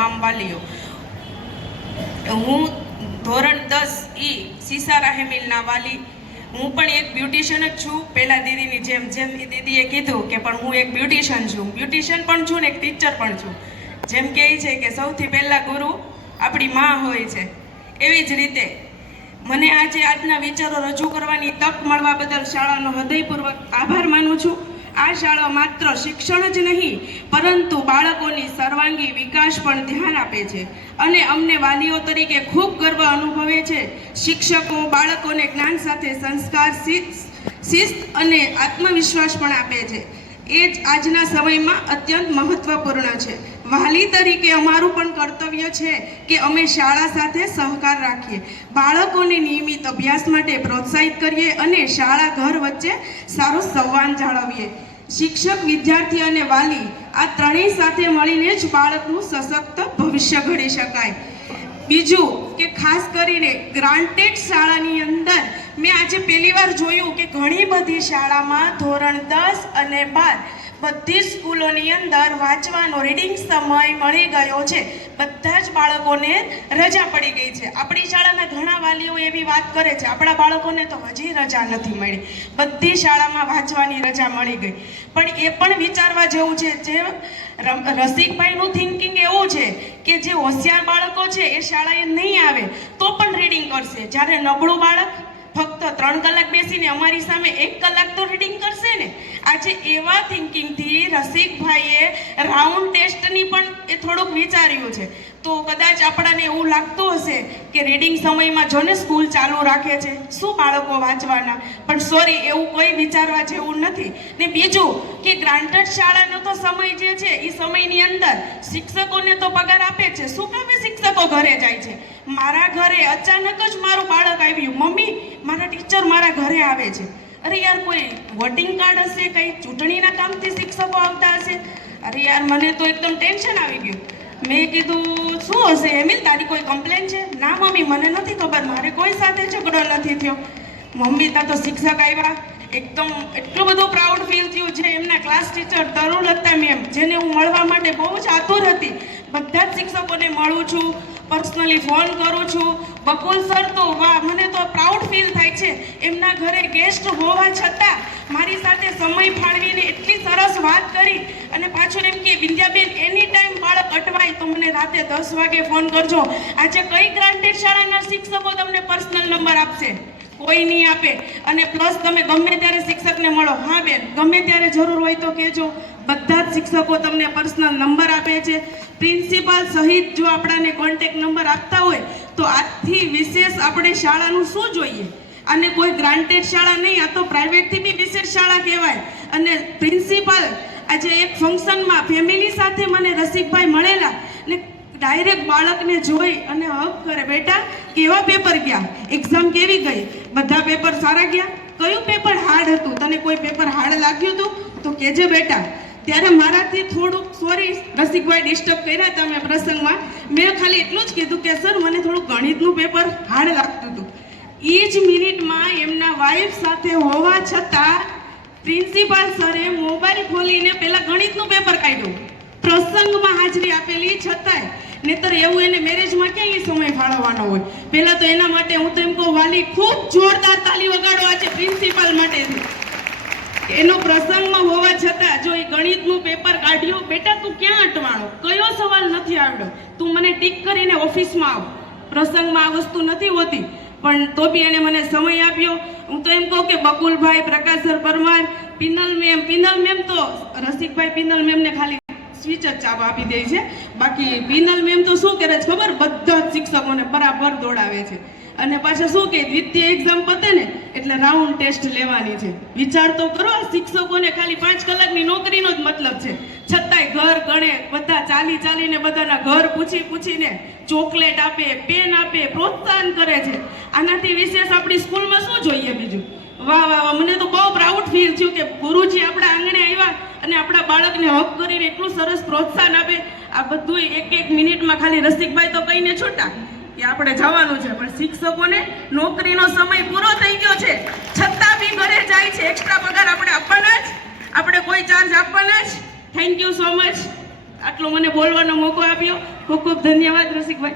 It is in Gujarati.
તમામ વાલીઓ, હું ધોરણ 10 ઈ સીસારા હેમિલના વાલી. હું પણ એક બ્યુટિશિયન જ છું. પહેલાં દીદીની જેમ દીદીએ કીધું કે પણ હું એક બ્યુટિશિયન પણ છું ને એક ટીચર પણ છું. જેમ કહે છે કે સૌથી પહેલાં ગુરુ આપણી માં હોય છે, એવી જ રીતે મને આજે આજના વિચારો રજૂ કરવાની તક મળવા બદલ શાળાનો હૃદયપૂર્વક આભાર માનું છું. આ શાળા માત્ર શિક્ષણ જ નહીં પરંતુ બાળકોની સર્વાંગી વિકાસ પણ ધ્યાન આપે છે અને અમને વાલીઓ તરીકે ખૂબ ગર્વ અનુભવે છે. શિક્ષકો બાળકોને જ્ઞાન સાથે સંસ્કાર, શિસ્ત અને આત્મવિશ્વાસ પણ આપે છે. એ જ આજના સમયમાં અત્યંત મહત્વપૂર્ણ છે. વાલી તરીકે અમારું પણ કર્તવ્ય છે કે અમે શાળા સાથે સહકાર રાખીએ, બાળકોને નિયમિત અભ્યાસ માટે પ્રોત્સાહિત કરીએ અને શાળા ઘર વચ્ચે સારો સંવાદ જાળવીએ. શિક્ષક, વિદ્યાર્થી અને વાલી આ ત્રણેય સાથે મળીને જ બાળકનું સશક્ત ભવિષ્ય ઘડી શકાય. બીજું કે ખાસ કરીને ગ્રાન્ટેડ શાળાની અંદર મેં આજે પહેલી વાર જોયું કે ઘણી બધી શાળામાં ધોરણ 10 અને 12 બધી સ્કૂલોની અંદર વાંચવાનો રીડિંગ સમય મળી ગયો છે. બધા જ બાળકોને રજા પડી ગઈ છે. આપણી શાળાના ઘણા વાલીઓ એવી વાત કરે છે આપણા બાળકોને તો હજી રજા નથી મળી, બધી શાળામાં વાંચવાની રજા મળી ગઈ. પણ એ પણ વિચારવા જેવું છે. જે રસિકભાઈનું થિંકિંગ એવું છે કે જે હોશિયાર બાળકો છે એ શાળાએ નહીં આવે તો પણ રીડિંગ કરશે, જ્યારે નબળું બાળક ફક્ત 3 કલાક બેસીને અમારી સામે 1 કલાક તો રીડિંગ કરશે ને. આજે એવા થિંકિંગથી રસિકભાઈએ રાઉન્ડ ટેસ્ટની પણ એ થોડુંક વિચાર્યું છે. તો કદાચ આપણાને એવું લાગતું હશે કે રીડિંગ સમયમાં જોને સ્કૂલ ચાલુ રાખે છે, શું બાળકો વાંચવાના? પણ સોરી, એવું કોઈ વિચારવા જેવું નથી. ને બીજું કે ગ્રાન્ટેડ શાળાનો તો સમય જે છે એ સમયની અંદર શિક્ષકોને તો પગાર આપે છે. શું કામે શિક્ષકો ઘરે જાય છે? મારા ઘરે અચાનક જ મારું બાળક આવ્યું, મમ્મી મારા ટીચર મારા ઘરે આવે છે. અરે યાર, કોઈ વોટિંગ કાર્ડ હશે, કંઈ ચૂંટણીના કામથી શિક્ષકો આવતા હશે? અરે યાર, મને તો એકદમ ટેન્શન આવી ગયું. મેં કીધું શું હશે હેમિલ, તારી કોઈ કમ્પ્લેન છે? ના મમ્મી, મને નથી ખબર, મારે કોઈ સાથે ઝઘડો નથી થયો. મમ્મી ત્યાં તો શિક્ષક આવ્યા, એકદમ એટલું બધું પ્રાઉડ ફીલ થયું. જે એમના ક્લાસ ટીચર તરુલતા મેમ, જેને હું મળવા માટે બહુ જ આતુર હતી, બધા જ શિક્ષકોને મળું છું, પર્સનલી ફોન કરું છું. બકુલ સર તો વાહ, મને તો પ્રાઉડ ફીલ થાય છે. એમના ઘરે ગેસ્ટ હોવા છતાં મારી સાથે સમય ફાળવીને એટલી સરસ વાત કરી અને પાછું એમ કે વિદ્યાબેન એની ટાઈમ બાળક અટવાય તો મને રાતે 10 વાગે ફોન કરજો. આજે કઈ ગ્રાન્ટેડ શાળાના શિક્ષકો તમને પર્સનલ નંબર આપશે? કોઈ નહીં આપે. અને પ્લસ તમે ગમે ત્યારે શિક્ષકને મળો, હા બેન ગમે ત્યારે જરૂર હોય તો કહેજો. બધા જ શિક્ષકો તમને પર્સનલ નંબર આપે છે. પ્રિન્સિપાલ સહિત જો આપણાને કોન્ટેક્ટ નંબર આપતા હોય તો આજથી વિશેષ આપણે શાળાનું શું જોઈએ? અને કોઈ ગ્રાન્ટેડ શાળા નહીં, આ તો પ્રાઇવેટથી બી વિશેષ શાળા કહેવાય. અને પ્રિન્સિપાલ આજે એક ફંક્શનમાં ફેમિલી સાથે મને રસિકભાઈ મળેલા ને ડાયરેક્ટ બાળકને જોઈ અને હક કરે, બેટા કેવા પેપર ગયા, એક્ઝામ કેવી ગઈ? બધા પેપર સારા ગયા. કયું પેપર હાર્ડ હતું? તને કોઈ પેપર હાર્ડ લાગ્યું હતું તો કહેજે બેટા. ત્યારે મારાથી થોડુંક સોરી રસિકભાઈ ડિસ્ટર્બ કર્યા તમે પ્રસંગમાં. મેં ખાલી એટલું જ કીધું કે સર મને થોડું ગણિતનું પેપર હાર્ડ લાગતું હતું. એ જ મિનિટમાં એમના વાઈફ સાથે હોવા છતાં પ્રિન્સિપાલ સરે મોબાઈલ ખોલીને પેલા ગણિતનું પેપર કાઢ્યું, પ્રસંગમાં હાજરી આપેલી છતાંય. નહીતર એવું એને મેરેજમાં ક્યાં એ સમય ફાળવવાનો હોય? પહેલા તો એના માટે હું તો એમ કહું વાલી ખૂબ જોરદાર તાલી વગાડો આજે પ્રિન્સિપાલ માટે. એનો પ્રસંગમાં હોવા છતાં જો એ ગણિતનું પેપર કાઢ્યું, બેટા તું ક્યાં અટવાણો, કયો સવાલ નથી આવડ્યો, તું મને ટીક કરીને ઓફિસમાં આવ. પ્રસંગમાં આ વસ્તુ નથી હોતી, પણ તો બી એને મને સમય આપ્યો. હું તો એમ કહું કે બકુલભાઈ, પ્રકાશસર પરમાર, પિનલ મેમ તો રસિકભાઈ પિનલ મેમને ખાલી સ્વિચ જ ચાપ આપી દે છે. બાકી પિનલ મેમ તો શું કરે છે ખબર? બધા જ શિક્ષકોને બરાબર દોડાવે છે. અને પાછા શું કે દ્વિતીય એક્ઝામ પતે ને એટલે રાઉન્ડ ટેસ્ટ લેવાની છે. વિચાર તો કરો, શિક્ષકોને ખાલી 5 કલાકની નોકરીનો જ મતલબ છે, છતાંય ઘર ગણે, બધા ચાલીને બધાના ઘર પૂછીને ચોકલેટ આપે, પેન આપે, પ્રોત્સાહન કરે છે. આનાથી વિશેષ આપણી સ્કૂલમાં શું જોઈએ બીજું? વાહ વાહ વાહ, મને તો બહુ પ્રાઉડ ફીલ થયું કે ગુરુજી આપણા આંગણે આવ્યા અને આપણા બાળકને હક કરીને એટલું સરસ પ્રોત્સાહન આપે. આ બધું એક મિનિટમાં ખાલી રસિકભાઈ તો કહીને છૂટા કે આપણે જવાનું છે, પણ શિક્ષકોને નોકરીનો સમય પૂરો થઈ ગયો છે છતાં બી ઘરે જાય છે. એક્સ્ટ્રા પગાર આપણે આપવાના જ, આપણે કોઈ ચાર્જ આપવાના જ. Thank you so much. આટલો મને બોલવાનો મોકો આપ્યો. ખૂબ ખૂબ ધન્યવાદ રસિકભાઈ.